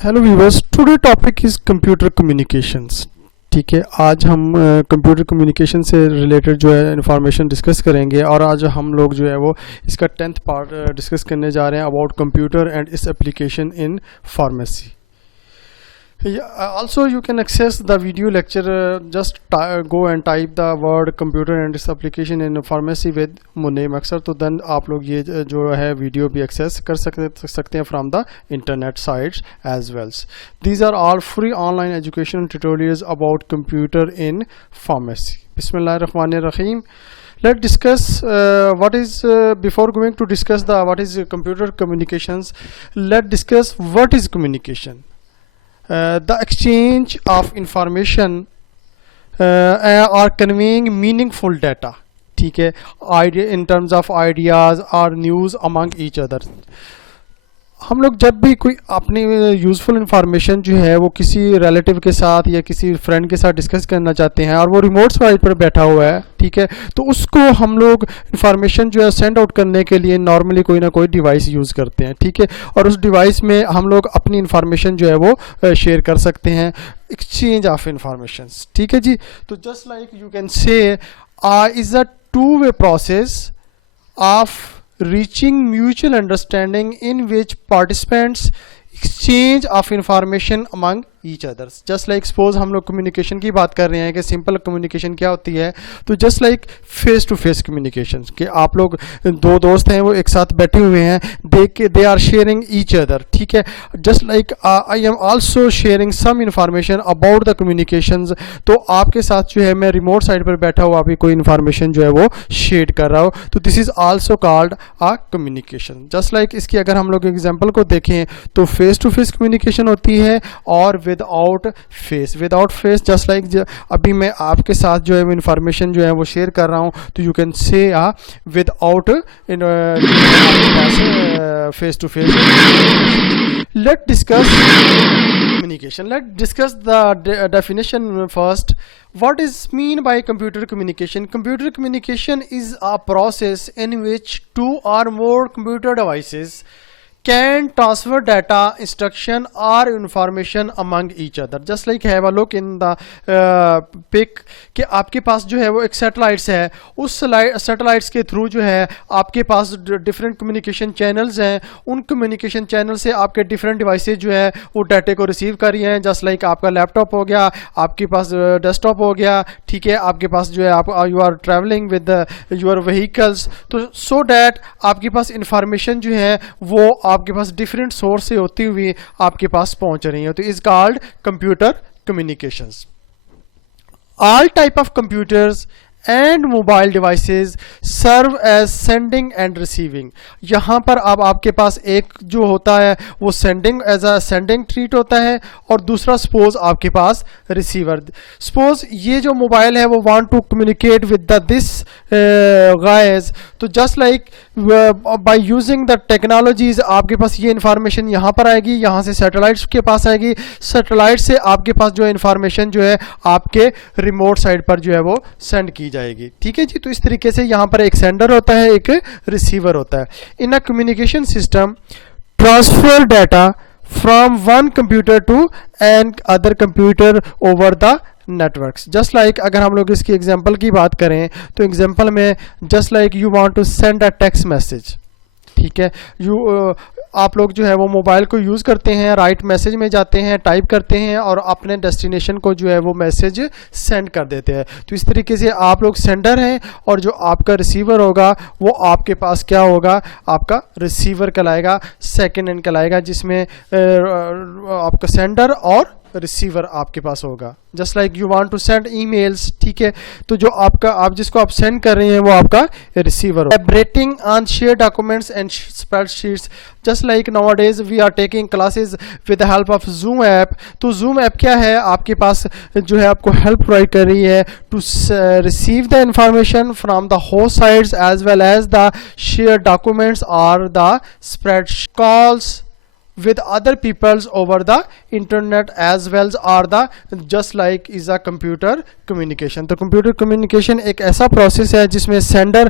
Hello viewers, today topic is computer communications. ठीक है, आज हम कंप्यूटर कम्युनिकेशन से रिलेटेड जो है इंफॉर्मेशन डिस्कस करेंगे और आज हम लोग जो है वो इसका 10th पार्ट डिस्कस करने जा रहे हैं about computer and its application in pharmacy. Also you can access the video lecture, just go and type the word computer and its application in pharmacy with मुनीम अक्सर, तो देन आप लोग ये जो है वीडियो भी एक्सेस कर सकते हैं from the internet sites as wells. These are all free online education tutorials about computer in pharmacy. बिस्मिल्लाहिर्रहमानिर्रहीम। Let's discuss what is before going to discuss the what is computer communications. Let's discuss what is communication. The exchange of information or conveying meaningful data, ठीक है, idea in terms of ideas or news among each other। हम लोग जब भी कोई अपनी useful information जो है वो किसी रिलेटिव के साथ या किसी फ्रेंड के साथ डिस्कस करना चाहते हैं और वो रिमोट साइट पर बैठा हुआ है, ठीक है, तो उसको हम लोग इंफॉर्मेशन जो है सेंड आउट करने के लिए नॉर्मली कोई ना कोई डिवाइस यूज़ करते हैं, ठीक है, और उस डिवाइस में हम लोग अपनी इंफॉर्मेशन जो है वो शेयर कर सकते हैं, एक्सचेंज ऑफ इंफॉर्मेशन, ठीक है जी। तो जस्ट लाइक यू कैन से is a two way process of reaching mutual understanding in which participants exchange of information among each others. Just like suppose हम लोग कम्युनिकेशन की बात कर रहे हैं कि सिंपल कम्युनिकेशन क्या होती है, तो just like face to face communication कि आप लोग दो दोस्त हैं वो एक साथ बैठे हुए हैं, they are sharing each other, ठीक है। Just like I am also sharing some information about the communications, तो आपके साथ जो है मैं रिमोट साइड पर बैठा हुआ अभी कोई इन्फॉर्मेशन जो है वो शेयर कर रहा हूँ, तो this is also called a communication. Just like इसकी अगर हम लोग एग्जाम्पल को देखें तो फेस टू फेस कम्युनिकेशन होती है और विदाउट फेस जस्ट लाइक अभी मैं आपके साथ जो है इंफॉर्मेशन जो है वो शेयर कर रहा हूँ, तो you can say without face to face. Let discuss communication. Let's discuss the definition first. What is mean by computer communication? Computer communication is a process in which two or more computer devices can transfer data, instruction or information among each other. Just like have a look in the pic कि आपके पास जो है वो एक satellites है, उस satellites के through जो है आपके पास डिफरेंट कम्युनिकेशन चैनल्स हैं, उन कम्युनिकेशन चैनल से आपके डिफरेंट डिवाइसेज जो है वो डाटे को रिसीव कर रही हैं। जस्ट लाइक आपका लैपटॉप हो गया, आपके पास डेस्कटॉप हो गया, ठीक है, आपके पास जो है आप you are travelling with your vehicles, तो सो डैट आपके पास इंफॉर्मेशन जो है वो आपके पास डिफरेंट सोर्स से होती हुई आपके पास पहुंच रही है, तो is called computer communications. All type of computers and mobile devices serve as sending and receiving। यहाँ पर अब आपके पास एक जो होता है वो sending as a sending treat होता है और दूसरा सपोज आपके पास रिसीवर। सपोज ये जो मोबाइल है वो want to communicate with the this guys, तो just like by using the technologies आपके पास ये इंफॉर्मेशन यहाँ पर आएगी, यहाँ से सैटेलाइट्स के पास आएगी, सैटेलाइट से आपके पास जो है इंफॉर्मेशन जो है आपके रिमोट साइड पर जो है वो सेंड की जाएगी, ठीक है जी। तो इस तरीके से यहाँ पर एक सेंडर होता है, एक रिसीवर होता है। In a communication system transfer data from one computer to an other computer over the networks. Just like अगर हम लोग इसकी एग्जांपल की बात करें तो एग्जांपल में just like you want to send a text message, ठीक है, आप लोग जो है वो मोबाइल को यूज़ करते हैं, राइट मैसेज में जाते हैं, टाइप करते हैं और अपने डेस्टिनेशन को जो है वो मैसेज सेंड कर देते हैं। तो इस तरीके से आप लोग सेंडर हैं और जो आपका रिसीवर होगा वो आपके पास क्या होगा, आपका रिसीवर कहलाएगा, सेकेंड हैंड कहलाएगा, जिसमें आपका सेंडर और रिसीवर आपके पास होगा। Just like you want to send emails, ठीक है, तो जो आपका आप जिसको आप सेंड कर रहे हैं वो आपका रिसीवर होगा। Collaborating on share documents and spreadsheets. Just like nowadays we are taking classes with the help of Zoom app. तो जूम ऐप क्या है, आपके पास जो है आपको हेल्प प्रोवाइड कर रही है to receive the information from the host sites as well as the share documents और the spread calls, with other peoples over the internet as well are the just like is a computer communication. तो computer communication एक ऐसा process है जिसमें sender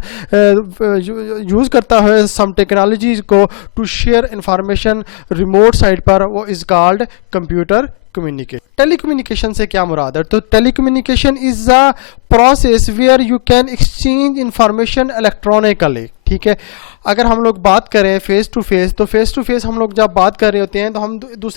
use करता है some technologies को to share information remote site पर, वो is called computer communication. Telecommunication से क्या मुराद है? तो telecommunication is a process where you can exchange information electronically. ठीक है, अगर हम लोग बात करें फेस टू फेस, तो फेस टू फेस हम लोग जब बात कर रहे होते हैं तो हम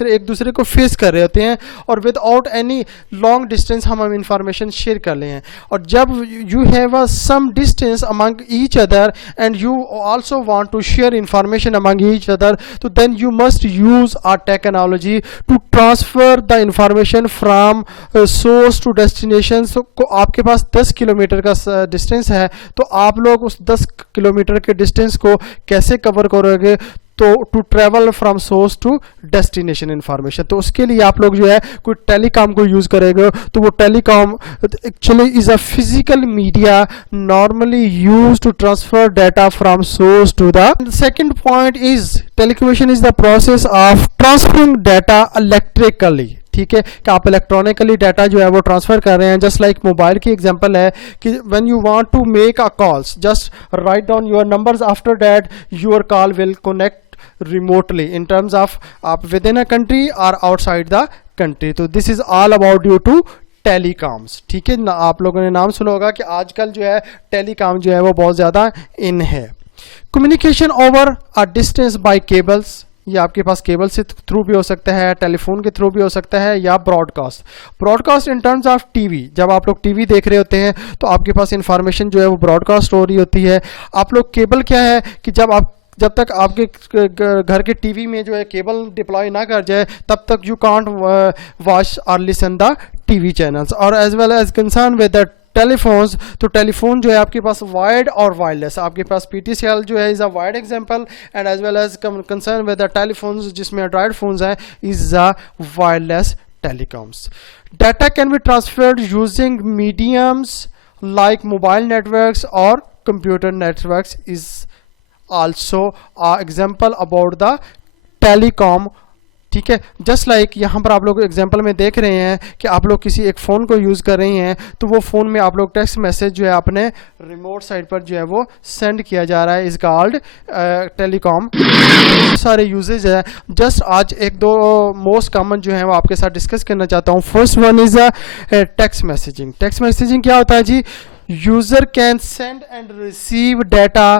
एक दूसरे को फेस कर रहे होते हैं और विदाउट एनी लॉन्ग डिस्टेंस हम इंफॉर्मेशन शेयर कर रहे हैं. और जब you have a some distance among each other and you also want to share information among each other, तो then you must use a technology to transfer the information from source to destination. को आपके पास 10 kilometre का distance है, तो आप लोग उस 10 kilometre के डिस्टेंस को कैसे कवर करोगे? तो to travel from source to destination information. तो उसके लिए आप लोग जो है कोई टेलीकॉम को यूज करेंगे. तो वो telecom actually is a physical media normally use to transfer data from source to the. Second point is telecommunication is the process of transferring data electrically. ठीक है, कि आप इलेक्ट्रॉनिकली डाटा जो है वो ट्रांसफर कर रहे हैं. जस्ट लाइक मोबाइल की एग्जांपल है कि when you want to make a calls, just write down your numbers, after that your call will connect remotely in terms of आप विद इन अ कंट्री और outside the country. तो this is all about due to telecoms. ठीक है ना, आप लोगों ने नाम सुना होगा कि आजकल जो है टेलीकॉम जो है वो बहुत ज़्यादा इन है. Communication over a distance by cables, ये आपके पास केबल से थ्रू भी हो सकता है, टेलीफोन के थ्रू भी हो सकता है, या broadcast. Broadcast in terms of TV, जब आप लोग टीवी देख रहे होते हैं तो आपके पास इंफॉर्मेशन जो है वो ब्रॉडकास्ट हो रही होती है. आप लोग केबल क्या है कि जब तक आपके घर के टीवी में जो है केबल डिप्लॉय ना कर जाए तब तक यू कांट वॉच और लिसन द टीवी चैनल्स. और as well as concern with the telephones, तो टेलीफोन जो है आपके पास वायर्ड और वायरलेस, आपके पास PTCL जो है is a wired example and as well as concern with the telephones जिसमें एंड्रॉयड फोन्स हैं is a wireless telecoms. Data can be transferred using mediums like mobile networks और computer networks is also a example about the telecom. ठीक है, just like यहाँ पर आप लोग example में देख रहे हैं कि आप लोग किसी एक फ़ोन को यूज़ कर रही हैं, तो वो फ़ोन में आप लोग टेक्स्ट मैसेज जो है अपने रिमोट साइट पर जो है वो सेंड किया जा रहा है, इज़ कॉल्ड टेलीकॉम. सारे यूजेज है. जस्ट आज एक दो मोस्ट कॉमन जो है वो आपके साथ डिस्कस करना चाहता हूँ. First one is text messaging. Text messaging क्या होता है जी? User can send and receive data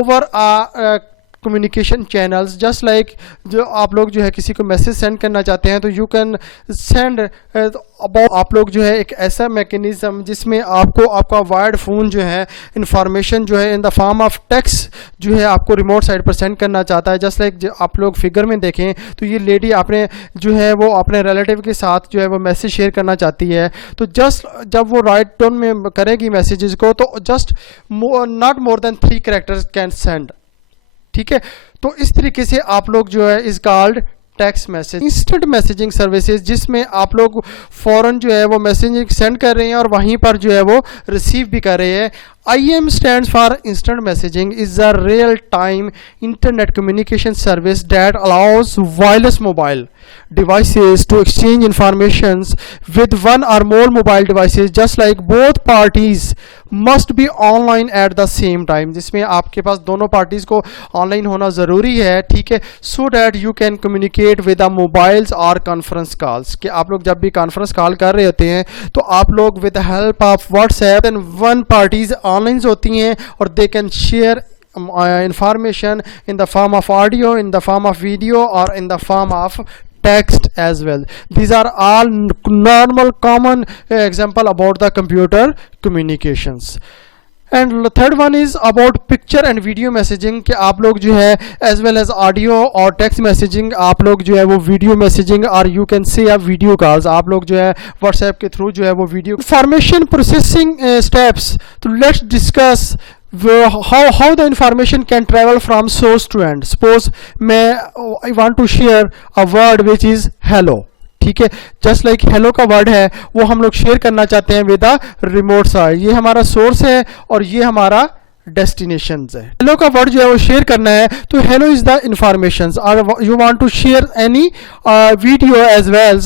over a communication channels. Just like जो आप लोग जो है किसी को मैसेज सेंड करना चाहते हैं तो यू कैन सेंड अबाउट, आप लोग जो है एक ऐसा मैकेनिज्म जिसमें आपको आपका वायर्ड फ़ोन जो है इंफॉर्मेशन जो है in the form of text जो है आपको रिमोट साइट पर सेंड करना चाहता है. जस्ट लाइक आप लोग फिगर में देखें तो ये लेडी आपने जो है वो अपने रिलेटिव के साथ जो है वो मैसेज शेयर करना चाहती है, तो जस्ट जब वो राइट टोन में करेगी मैसेजेस को तो just not more than 3 characters can send. ठीक है, तो इस तरीके से आप लोग जो है is called text message. Instant messaging services, जिसमें आप लोग फ़ौरन जो है वो मैसेजिंग सेंड कर रहे हैं और वहीं पर जो है वो रिसीव भी कर रहे हैं. IM stands for instant messaging is a real-time internet communication service that allows wireless mobile devices to exchange informations with one or more mobile devices, just like both parties must be online at the same time. जिसमें आपके पास दोनों parties को online होना ज़रूरी है. ठीक है, so that you can communicate with the mobiles or conference calls. कि आप लोग जब भी कॉन्फ्रेंस कॉल कर रहे होते हैं तो आप लोग with the help of WhatsApp and one parties online होती हैं और they can share information in the form of audio, in the form of video, or in the form of text as well. These are all normal common example about the computer communications. And third one is about picture and video messaging, कि आप लोग जो है as well as audio और text messaging, आप लोग जो है वो वीडियो मैसेजिंग और यू कैन से या वीडियो कॉल्स, आप लोग जो है व्हाट्सएप के थ्रू जो है वो वीडियो इंफॉर्मेशन प्रोसेसिंग स्टेप्स. तो let's discuss how the information can travel from source to end. Suppose I want to share a word which is hello. ठीक है, जस्ट लाइक हेलो का वर्ड है वो हम लोग शेयर करना चाहते हैं विद अ रिमोट साइट. ये हमारा सोर्स है और ये हमारा डेस्टिनेशंस है। हेलो का वर्ड जो है वो शेयर करना है, तो हेलो इज द इंफॉर्मेशंस, और you want to share any video as well,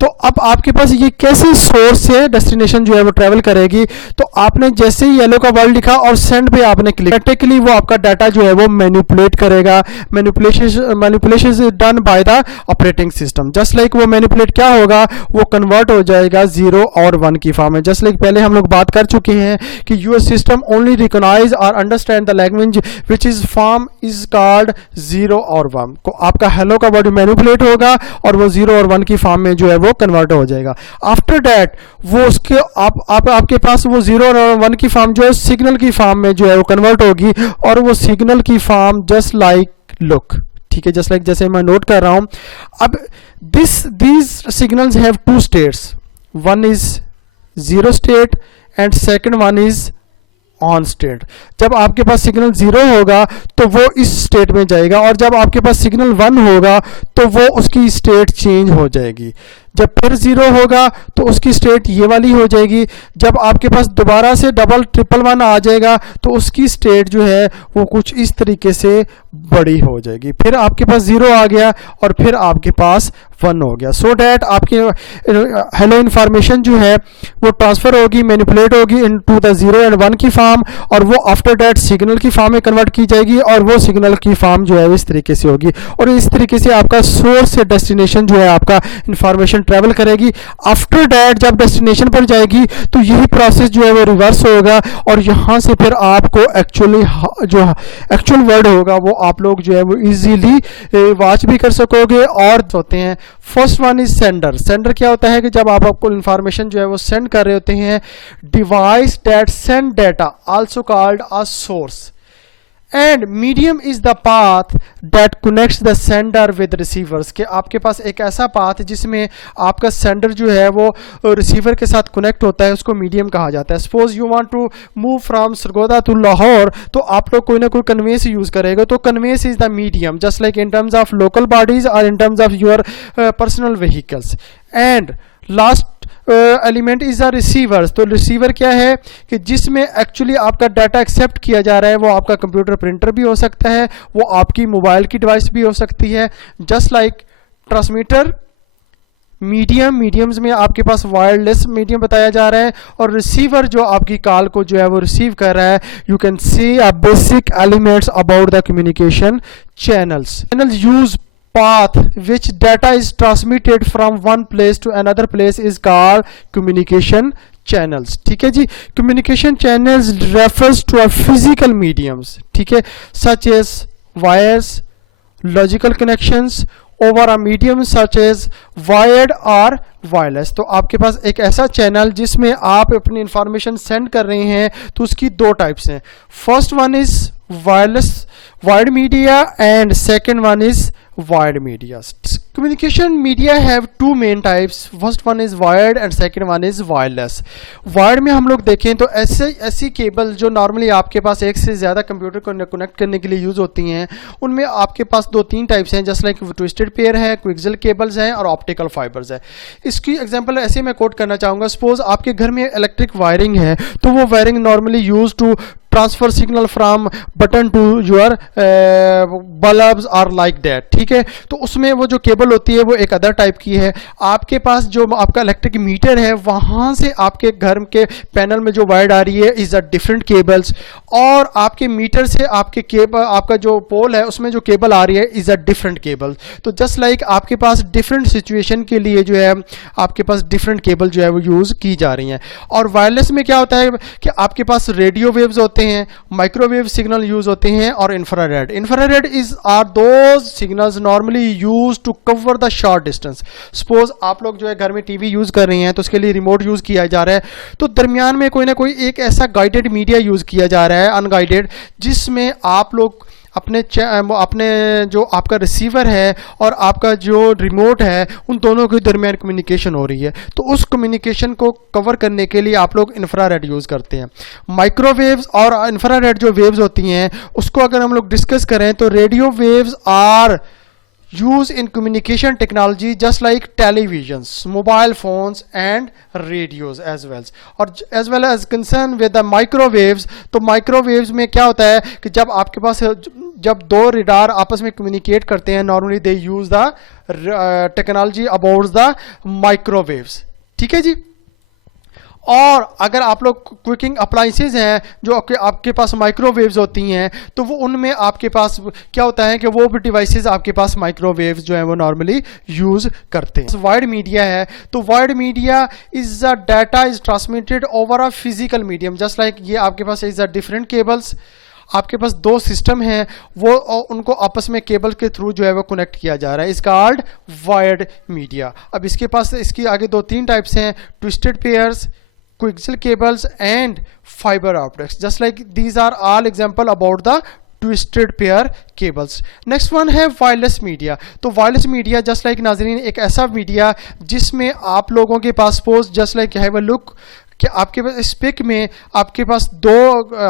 तो अब आपके पास ये कैसे सोर्स से डेस्टिनेशन जो है वो ट्रेवल करेगी। तो आपने जैसे ही येलो का वर्ड लिखा और सेंड पे आपने क्लिक, ऑटोमेटिकली वो आपका डाटा जो है वो मैनिपुलेट करेगा। Manipulation is done by the operating system. Just like वो मैनिपुलेट क्या होगा, वो कन्वर्ट हो जाएगा 0 और 1 की फॉर्म में। जस्ट लाइक पहले हम लोग बात कर चुके हैं कि यूर सिस्टम ओनली रिकॉग्नाइज और understand the language which is form is called 0 और 1। को आपका हेलो का वर्ड मैनिपुलेट होगा और वो 0 और 1 की फॉर्म में जो है वो कन्वर्ट हो जाएगा। आफ्टर दैट वो उसके आपके पास वो 0 और 1 की फॉर्म जो है सिग्नल की फॉर्म में जो है वो कन्वर्ट होगी, और वो सिग्नल की फॉर्म जस्ट लाइक लुक, ठीक है, जस्ट लाइक जैसे मैं नोट कर रहा हूं। अब these signals have two states, one is 0 state and second one is on state. जब आपके पास सिग्नल 0 होगा तो वो इस स्टेट में जाएगा, और जब आपके पास सिग्नल 1 होगा तो वो उसकी स्टेट चेंज हो जाएगी। जब फिर 0 होगा तो उसकी स्टेट ये वाली हो जाएगी। जब आपके पास दोबारा से डबल ट्रिपल 1 आ जाएगा तो उसकी स्टेट जो है वो कुछ इस तरीके से बड़ी हो जाएगी। फिर आपके पास 0 आ गया और फिर आपके पास 1 हो गया। सो डैट आपकी हेलो इन्फॉर्मेशन जो है वो ट्रांसफर होगी, मैनिपुलेट होगी इनटू द 0 एंड 1 की फॉर्म, और वो आफ्टर डैट सिग्नल की फॉर्म में कन्वर्ट की जाएगी, और वो सिग्नल की फॉर्म जो है इस तरीके से होगी। और इस तरीके से आपका सोर्स से डेस्टिनेशन जो है आपका इन्फॉर्मेशन ट्रेवल करेगी। आफ्टर डैट जब डेस्टिनेशन पर जाएगी तो यही प्रोसेस जो है वो रिवर्स होगा, और यहाँ से फिर आपको एक्चुअली जो एक्चुअल वर्ड होगा वो आप लोग जो है वो इजीली वॉच भी कर सकोगे। और होते हैं first one is sender. Sender क्या होता है कि जब आप आपको इंफॉर्मेशन जो है वो सेंड कर रहे होते हैं, device that send data also called a source, and medium is the path that connects the sender with receivers. के आपके पास एक ऐसा पाथ जिसमें आपका सेंडर जो है वो रिसीवर के साथ कनेक्ट होता है, उसको मीडियम कहा जाता है। Suppose you want to move from Sargodha to Lahore, तो आप लोग कोई ना कोई कन्वेंस यूज करेगा, तो conveyance is the medium, just like in terms of local bodies और in terms of your personal vehicles. And last element is a receiver. तो रिसीवर क्या है कि जिसमें एक्चुअली आपका डाटा एक्सेप्ट किया जा रहा है, वो आपका कंप्यूटर प्रिंटर भी हो सकता है, वो आपकी मोबाइल की डिवाइस भी हो सकती है। जस्ट लाइक ट्रांसमीटर मीडियम्स में आपके पास वायरलेस मीडियम बताया जा रहा है, और रिसीवर जो आपकी कॉल को जो है वो रिसीव कर रहा है। You can see a basic elements about the communication channels use path which data is transmitted from one place to another place is called communication channels। ठीक है जी, communication channels refers to a physical mediums, ठीक है, such as wires, logical connections over a medium such as wired or wireless. तो आपके पास एक ऐसा channel जिसमें आप अपनी इंफॉर्मेशन सेंड कर रहे हैं, तो उसकी दो टाइप्स हैं। First one is wireless wired media and second one is wired media. Communication media have two main types. First one is wired and second one is wireless. Wired में हम लोग देखें तो ऐसी केबल जो नॉर्मली आपके पास एक से ज़्यादा कंप्यूटर को कनेक्ट करने के लिए यूज़ होती हैं, उनमें आपके पास 2-3 टाइप्स हैं, जस्ट लाइक ट्विस्टेड पेयर है, क्विक्सल केबल्स हैं और ऑप्टिकल फाइबर्स है। इसकी एग्जांपल ऐसे मैं कोट करना चाहूँगा। सपोज आपके घर में इलेक्ट्रिक वायरिंग है, तो वो wiring normally use to transfer signal from button to your bulbs और लाइक दैट, ठीक है। तो उसमें वो जो केबल होती है वो एक अदर टाइप की है। आपके पास जो आपका इलेक्ट्रिक मीटर है, वहाँ से आपके घर के पैनल में जो वायर आ रही है इज अ डिफरेंट केबल्स, और आपके मीटर से आपके केबल आपका जो पोल है उसमें जो केबल आ रही है इज अ डिफरेंट केबल। तो जस्ट लाइक आपके पास डिफरेंट सिचुएशन के लिए जो है आपके पास डिफरेंट केबल जो है वो यूज़ की जा रही हैं। और वायरलेस में क्या होता है कि आपके पास रेडियो वेव्स होते हैं, माइक्रोवेव सिग्नल यूज होते हैं, और infrared. Infrared is are those signals normally use to cover the short distance. Suppose आप लोग जो है घर में टीवी यूज कर रहे हैं, तो उसके लिए रिमोट यूज किया जा रहा है, तो दरमियान में कोई ना कोई एक ऐसा गाइडेड मीडिया यूज किया जा रहा है, अनगाइडेड, जिसमें आप लोग अपने जो आपका रिसीवर है और आपका जो रिमोट है उन दोनों के दरमियान कम्युनिकेशन हो रही है। तो उस कम्युनिकेशन को कवर करने के लिए आप लोग इंफ्रारेड यूज़ करते हैं। माइक्रोवेव्स और इंफ्रारेड जो वेव्स होती हैं उसको अगर हम लोग डिस्कस करें तो radio waves are used in communication technology just like televisions, mobile phones and radios as well, और as well as concern with the microwaves. तो microwaves में क्या होता है कि जब आपके पास जब दो रेडार आपस में कम्युनिकेट करते हैं, normally they use the technology about the microwaves, ठीक है जी। और अगर आप लोग कुकिंग अप्लाइंसेज हैं जो आपके पास माइक्रोवेव्स होती हैं, तो वो उनमें आपके पास क्या होता है कि वो भी डिवाइसेस आपके पास माइक्रोवेव्स जो हैं वो नॉर्मली यूज़ करते हैं। वाइड मीडिया है, तो wide media is a data is transmitted over a physical medium, just like ये आपके पास इज़ अ डिफरेंट केबल्स, आपके पास दो सिस्टम हैं, वो उनको आपस में केबल के थ्रू जो है वो कनेक्ट किया जा रहा है, इस कॉल्ड वायर्ड मीडिया। अब इसके पास इसकी आगे दो तीन टाइप्स हैं, twisted pairs, coaxial cables and fiber optics, just like these are all example about the twisted pair cables. Next one है वायरलेस मीडिया। तो वायरलेस मीडिया जस्ट लाइक नाजरीन एक ऐसा मीडिया जिसमें आप लोगों के पास suppose just like have a look कि आपके पास इस पिक में आपके पास दो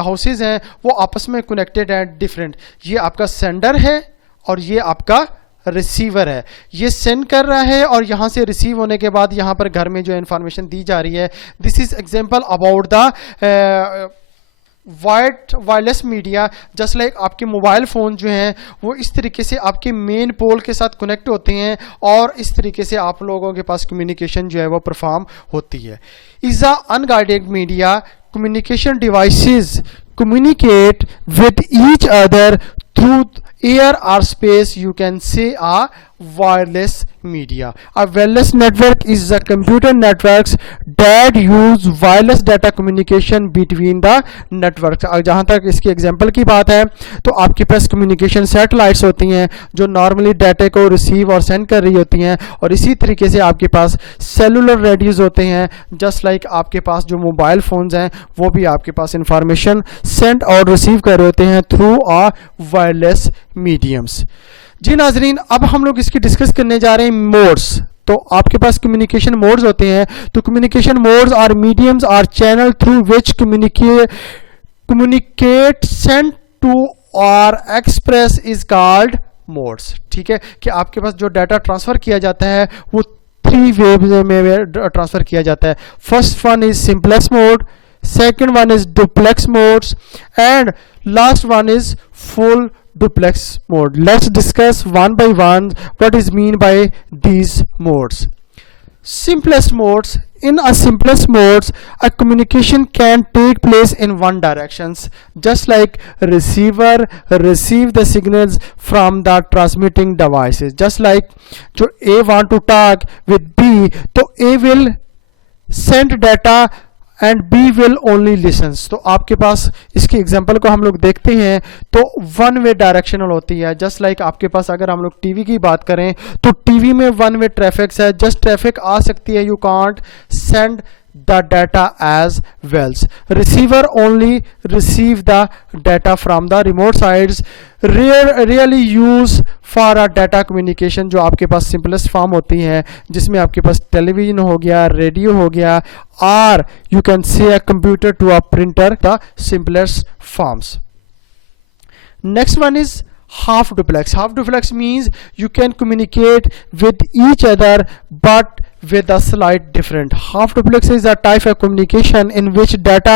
हाउसेज हैं, वो आपस में कनेक्टेड हैं डिफरेंट, ये आपका सेंडर है और ये आपका रिसीवर है, ये सेंड कर रहा है और यहाँ से रिसीव होने के बाद यहाँ पर घर में जो इन्फॉर्मेशन दी जा रही है। This is example about the wireless media. Just like आपके मोबाइल फ़ोन जो हैं वो इस तरीके से आपके मेन पोल के साथ कनेक्ट होते हैं और इस तरीके से आप लोगों के पास कम्युनिकेशन जो है वो परफॉर्म होती है। Is a unguided media, communication devices communicate with each other through air or space, you can say a wireless media. A wireless network is the computer networks that use wireless data communication between the networks. जहाँ तक इसकी example की बात है तो आपके पास communication satellites होती हैं जो नॉर्मली डाटा को रिसीव और सेंड कर रही होती हैं, और इसी तरीके से आपके पास सेलुलर रेडियोज होते हैं, जस्ट लाइक आपके पास जो मोबाइल फ़ोन्स हैं वो भी आपके पास इंफॉर्मेशन सेंड और रिसीव कर रहे होते हैं थ्रू आ वायरलेस मीडियम्स। जी नाजरीन, अब हम लोग इसकी डिस्कस करने जा रहे हैं मोड्स। तो आपके पास कम्युनिकेशन मोड्स होते हैं, तो communication modes are mediums are channel through which communicate send to और एक्सप्रेस इज कॉल्ड मोड्स। ठीक है, कि आपके पास जो डाटा ट्रांसफर किया जाता है वो थ्री वेव में ट्रांसफर किया जाता है। First one is simplex mode, second one is duplex modes, and last one is full duplex mode. Let's discuss one by one what is mean by these modes. Simplest modes. In a simplest modes, a communication can take place in one directions, just like receiver receive the signals from the transmitting devices. Just like जो A want to talk with B, तो A will send data and B will only listens. तो आपके पास इसकी example को हम लोग देखते हैं तो वन वे डायरेक्शनल होती है। जस्ट लाइक आपके पास अगर हम लोग टीवी की बात करें तो टीवी में वन वे ट्रैफिक है, जस्ट ट्रैफिक आ सकती है, you can't send the data as well. Receiver only receive the data from the remote sites. Really use for a data communication जो आपके पास simplest form होती है, जिसमें आपके पास टेलीविजन हो गया, रेडियो हो गया, और you can say a computer to a printer, the simplest forms. Next one is half duplex. Half duplex means you can communicate with each other but with a slight different. Half duplex is a type of communication in which data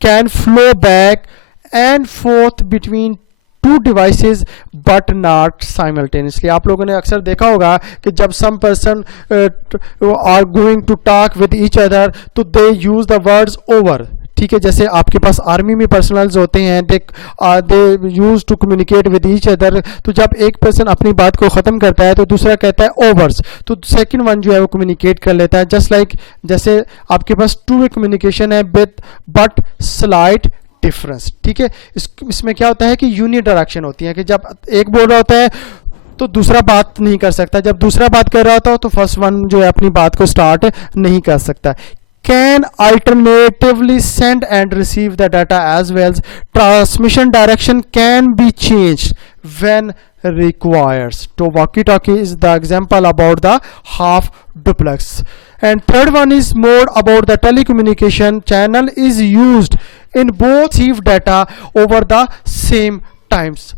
can flow back and forth between two devices but not simultaneously. आप लोगों ने अक्सर देखा होगा कि जब some person are going to talk with each other तो they use the words over. ठीक है, जैसे आपके पास आर्मी में पर्सनल्स होते हैं, they use to communicate with each other. तो जब एक पर्सन अपनी बात को ख़त्म करता है तो दूसरा कहता है ओवर्स, तो सेकंड वन जो है वो कम्युनिकेट कर लेता है। जस्ट लाइक जैसे आपके पास टू वे कम्युनिकेशन है विद बट स्लाइट डिफरेंस। ठीक है, इसमें क्या होता है कि यूनि डायरेक्शन होती है, कि जब एक बोल रहा होता है तो दूसरा बात नहीं कर सकता, जब दूसरा बात कर रहा होता है तो फर्स्ट वन जो है अपनी बात को स्टार्ट नहीं कर सकता। Can alternatively send and receive the data as well. Transmission direction can be changed when requires. So walkie-talkie is the example about the half duplex. And third one is mode about the telecommunication channel is used in both receive data over the same times.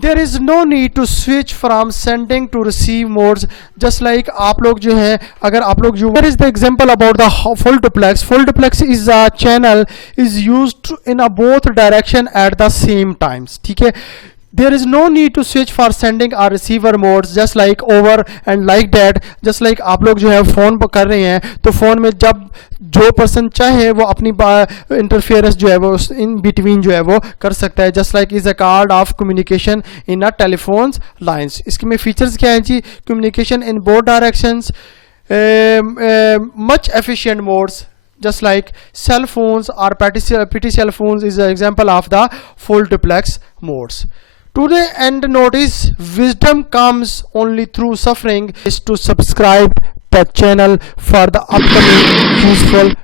there is no need to switch from sending to receive modes. just like आप लोग जो है अगर आप लोग जो there is the example about the full duplex is a channel is used in a both direction at the same times. ठीक है, there is no need to switch for sending or receiver modes, just like over and like that. just like आप लोग जो है phone पर कर रहे हैं तो फ़ोन में जब जो पर्सन चाहे वो अपनी इंटरफेरेंस जो है वो इन बिटवीन जो है वो कर सकता है. Just like is a card of communication in a telephones lines. इसके में फीचर्स क्या हैं जी? Communication in both directions, much efficient modes, just like cell phones or PT cell phones is an example of the full duplex modes. Today and notice, wisdom comes only through suffering. Is to subscribe the channel for the upcoming useful